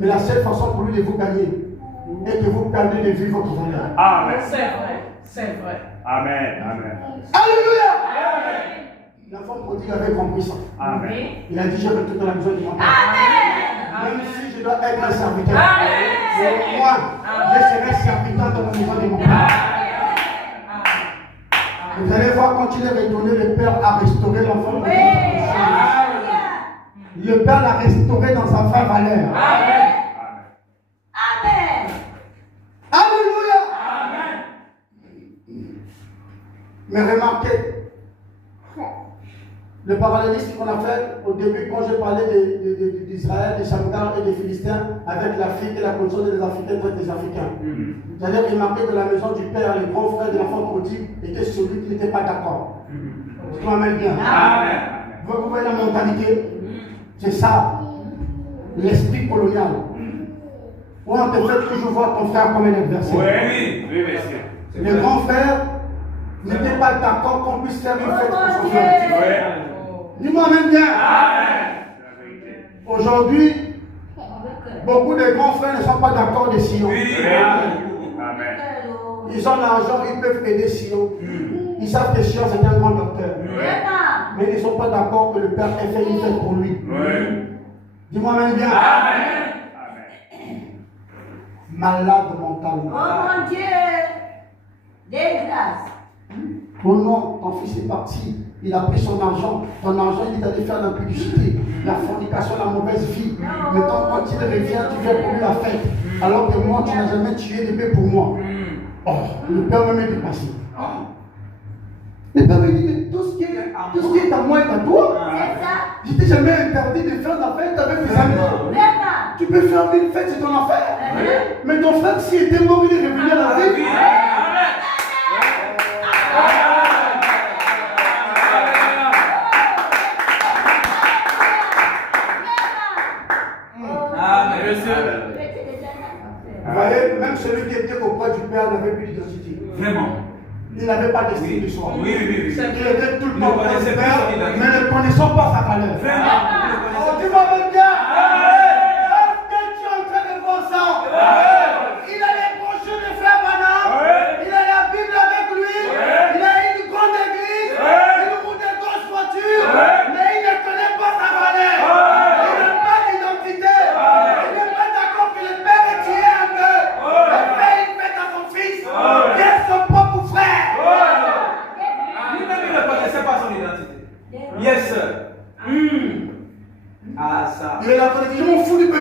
Mais la seule façon pour lui de vous gagner est que vous perdez de vivre votre valeur. Amen. C'est vrai. C'est vrai. Amen. Amen. Alléluia. Amen. L'enfant prodigue avait compris ça. Amen. Il a dit, je retourne dans la maison de mon père. Amen. Même si je dois être un serviteur. Amen. Moi, je serai serviteur dans la maison de mon père. Vous allez voir quand il est retourné, le Père a restauré l'enfant. Le Père l'a restauré dans sa vraie valeur. Amen. Alléluia. Amen. Mais remarquez, le parallélisme qu'on a fait au début quand j'ai parlé d'Israël, des Shamgar et des Philistins avec l'Afrique et la condition des Africains contre les Africains. Vous allez remarquer que la maison du Père, les grands frères de l'enfant prodigue, était celui qui n'était pas d'accord. Tu m'amènes bien. Amen. Vous voyez la mentalité? C'est ça, l'esprit colonial. Où on te fait toujours voir ton frère comme un adversaire. Oui, monsieur. Les grands frères n'étaient pas d'accord qu'on puisse faire une fête pour son frère. Dis-moi même bien. Aujourd'hui, beaucoup de grands frères ne sont pas d'accord de Sion. Amen. Ils ont l'argent, ils peuvent aider Sion. Ils savent que Sion c'est un grand docteur. Mais ils ne sont pas d'accord que le Père ait fait une fête pour lui. Dis-moi même bien. Malade mentalement. Oh mon Dieu, des grâces. Oh non, ton fils est parti. Il a pris son argent. Ton argent, il est allé faire la publicité, la fornication, la mauvaise vie. Maintenant, quand il revient, tu viens pour lui la fête. Alors que moi, tu n'as jamais tué bébé pour moi. Oh, le Père même est dépassé. Le Père me dit que tout ce qui est à moi est à toi. C'est ça. Je t'ai jamais interdit de faire la fête avec tes amis. Vraiment. Tu peux faire une fête, c'est ton affaire. Mais ton frère, s'il était mort, il est revenu à la vie. Vous voyez, même celui qui était auprès du Père n'avait plus d'identité. Vraiment. Il n'avait pas d'estime de soi. Oui. Il était tout le temps auprès du Père, mais ne connaissant pas sa valeur. Vraiment. Oh, tu m'as